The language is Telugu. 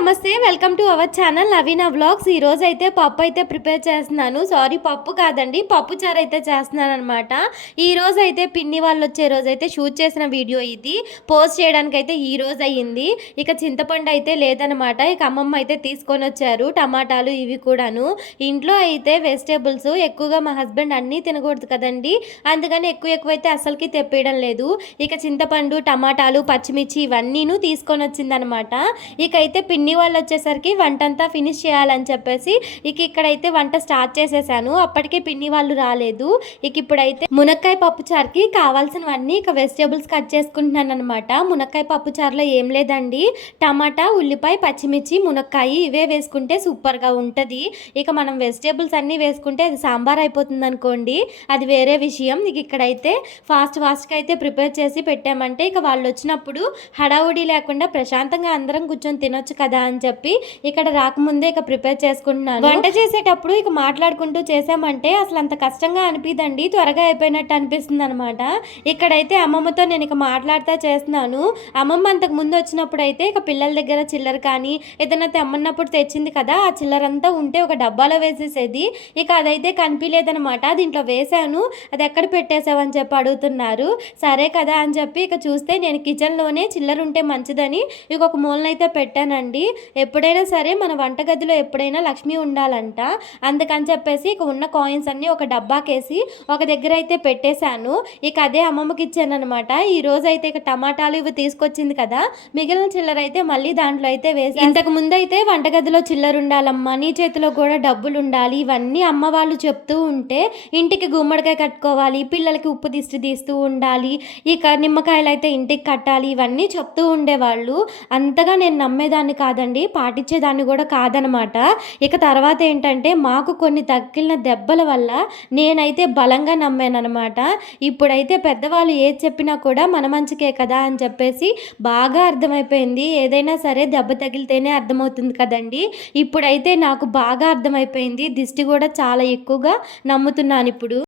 నమస్తే, welcome to our channel Naveena vlogs. ఈరోజు అయితే పప్పు అయితే ప్రిపేర్ చేస్తున్నాను. సారీ, పప్పు కాదండి, పప్పు చారు అయితే చేస్తున్నాను అనమాట. ఈరోజు అయితే పిన్ని వాళ్ళు వచ్చే రోజు అయితే షూట్ చేసిన వీడియో ఇది. పోస్ట్ చేయడానికి అయితే ఈ రోజు అయ్యింది. ఇక చింతపండు అయితే లేదనమాట. ఇక అమ్మమ్మ అయితే తీసుకొని వచ్చారు టమాటాలు ఇవి కూడాను. ఇంట్లో అయితే వెజిటేబుల్స్ ఎక్కువగా మా హస్బెండ్ అన్నీ తినకూడదు కదండి, అందుకని ఎక్కువైతే అసలుకి తెప్పేయడం లేదు. ఇక చింతపండు, టమాటాలు, పచ్చిమిర్చి ఇవన్నీను తీసుకొని వచ్చిందనమాట. ఇకైతే పిన్ని వాళ్ళు వచ్చేసరికి వంట అంతా ఫినిష్ చేయాలని చెప్పేసి ఇక్కడైతే వంట స్టార్ట్ చేసేసాను. అప్పటికే పిన్ని వాళ్ళు రాలేదు. ఇప్పుడైతే మునక్కాయ పప్పు చారుకి కావాల్సినవన్నీ వెజిటేబుల్స్ కట్ చేసుకుంటున్నాను అనమాట. మునక్కాయ పప్పు చారులో ఏం లేదండి, టమాటా, ఉల్లిపాయ, పచ్చిమిర్చి, మునక్కాయ ఇవే వేసుకుంటే సూపర్గా ఉంటుంది. ఇక మనం వెజిటేబుల్స్ అన్నీ వేసుకుంటే అది సాంబార్ అయిపోతుంది అనుకోండి, అది వేరే విషయం. ఇక్కడైతే ఫాస్ట్గా అయితే ప్రిపేర్ చేసి పెట్టామంటే ఇక వాళ్ళు వచ్చినప్పుడు హడావుడి లేకుండా ప్రశాంతంగా అందరం కూర్చొని తినొచ్చు కదా అని చెప్పి ఇక్కడ రాకముందే ప్రిపేర్ చేసుకుంటున్నాను. వంట చేసేటప్పుడు మాట్లాడుకుంటూ చేసామంటే అసలు అంత కష్టంగా అనిపిదండి, త్వరగా అయిపోయినట్టు అనిపిస్తుంది అనమాట. ఇక్కడైతే అమ్మమ్మతో నేను మాట్లాడుతూ చేస్తున్నాను. అమ్మమ్మ అంతకు ముందు వచ్చినప్పుడు అయితే పిల్లల దగ్గర చిల్లర కానీ ఏదైనా తెమ్మన్నప్పుడు తెచ్చింది కదా, ఆ చిల్లరంతా ఉంటే ఒక డబ్బాలో వేసేసేది. అదైతే కనిపించలేదనమాట. దీంట్లో వేసాను, అది ఎక్కడ పెట్టేసావని చెప్పి అడుగుతున్నారు. సరే కదా అని చెప్పి చూస్తే నేను కిచెన్లోనే చిల్లర ఉంటే మంచిదని ఒక మూలనైతే పెట్టానండి. ఎప్పుడైనా సరే మన వంటగదిలో ఎప్పుడైనా లక్ష్మి ఉండాలంట, అందుకని చెప్పేసి ఉన్న కాయిన్స్ అన్నీ ఒక డబ్బాకేసి ఒక దగ్గర అయితే పెట్టేశాను. అదే అమ్మమ్మకి ఇచ్చాను అనమాట. ఈ రోజు అయితే టమాటాలు ఇవి తీసుకొచ్చింది కదా, మిగిలిన చిల్లర అయితే మళ్ళీ దాంట్లో అయితే వేసి, ఇంతకు ముందు అయితే వంటగదిలో చిల్లర ఉండాలమ్మా, నీ చేతిలో కూడా డబ్బులు ఉండాలి, ఇవన్నీ అమ్మ వాళ్ళు చెప్తూ ఉంటే ఇంటికి గుమ్మడికాయ కట్టుకోవాలి, పిల్లలకి ఉప్పు దిష్టి తీస్తూ ఉండాలి, నిమ్మకాయలు అయితే ఇంటికి కట్టాలి, ఇవన్నీ చెప్తూ ఉండేవాళ్ళు. అంతగా నేను నమ్మేదాన్ని కాదండి, పాటించేదాన్ని కూడా కాదనమాట. తర్వాత ఏంటంటే మాకు కొన్ని తగిలిన దెబ్బల వల్ల నేనైతే బలంగా నమ్మానమాట. ఇప్పుడైతే పెద్దవాళ్ళు ఏది చెప్పినా కూడా మన మంచికే కదా అని చెప్పేసి బాగా అర్థమైపోయింది. ఏదైనా సరే దెబ్బ తగిలితేనే అర్థమవుతుంది కదండి. ఇప్పుడైతే నాకు బాగా అర్థమైపోయింది, దిష్టి కూడా చాలా ఎక్కువగా నమ్ముతున్నాను ఇప్పుడు.